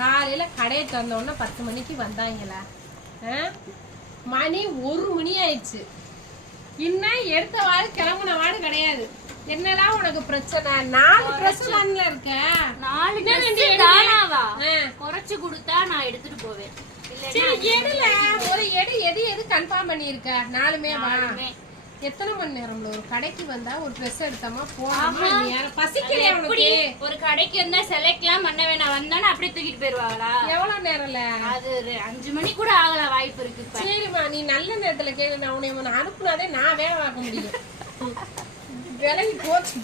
காலையில கடையை திறந்த உடனே 10 மணிக்கு வந்தாங்களா? மணி 1 மணி ஆயிடுச்சு. இன்னும் எடுத்த வாடு கிளம்புன வாடு கிடையாது. என்னடா உனக்கு பிரச்சனை? 4 பிரச்சனை இருக்க. 4 தானாவா? குறைச்சு கொடுத்தா நான் எடுத்துட்டு போவேன். சரி எடுல ஒரு எது கன்ஃபார்ம் பண்ணிருக்க? 4மே வா. எத்தனை மணி நேரம் ஒரு கடைக்கு வந்தா ஒரு ட்ரெஸ் எடுத்தமா போறோமா? பசிக்கலையா உனக்கு? ஒரு கடைக்கு வந்தா செலக்ட்லாம் பண்ண வேணாம், வந்தானே அப்படியே தூக்கிட்டு போயிருவாங்களா? எவ்வளவு நேரம்ல? அது 5 மணி கூட ஆகல, வாய்ப்பு இருக்கு. சரிம்மா, நீ நல்ல நேரத்துல கேளு. நான் உன்னை அனுப்புனாதே நான் வேலை பார்க்க முடியும். விளங்கி போச்சு.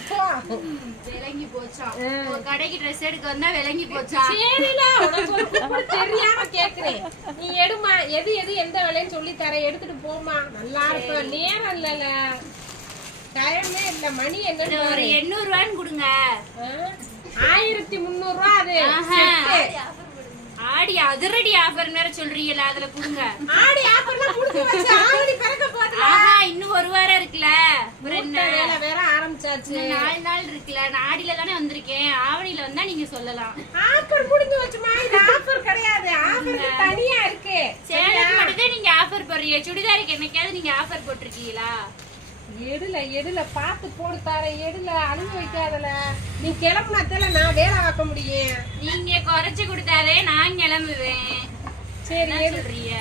விளங்கி போச்சா? ஒரு கடைக்கு ட்ரெஸ் எடுக்க வந்தா விளங்கி போச்சா? சரில உனக்கு தெரியாம கேக்குறேன். நீ எடுமா, எது எந்த வேலைன்னு சொல்லி தர, எடுத்துட்டு போமா. நல்லா இருக்கும். நேரம் இல்லல, டைமே இல்ல. மணி என்ன? ஒரு 800 ரூபான்னு கொடுங்க. 1300 ரூபாய். அது ஆடி அதிரடி ஆஃபர் வேற சொல்றீங்களா? அதுல கொடுங்க. ஆடி ஆஃபர்லாம் முடிஞ்சு வச்சு ஆடி பறக்க போகுது. இன்னும் 1 வாரம் இருக்குல, வேற ஆரம்பிச்சாச்சு. 4 நாள் இருக்குல. நான் ஆடியில தானே வந்திருக்கேன், ஆவணியில வந்தா நீங்க சொல்லலாம். ஆஃபர் முடிஞ்சு வச்சுமா. இது ஆஃபர் கிடையாது, ஆஃபர் தனியா இருக்கு. சேலத்துக்கு மட்டும் நீங்க ஆஃபர் போடுறீங்க, சுடிதாருக்கு என்னைக்காவது நீங்க ஆஃபர் போட்டிருக்கீங்களா? எடுல பாத்து போடு தார. எடுல அனுப்பி வைக்காதல. நீ கிளம்புனாத்தால நான் வேலை பார்க்க முடியும். நீங்க குறைச்சு கொடுத்தாலே நான் கிளம்புவேன். சரி சொல்றீங்க.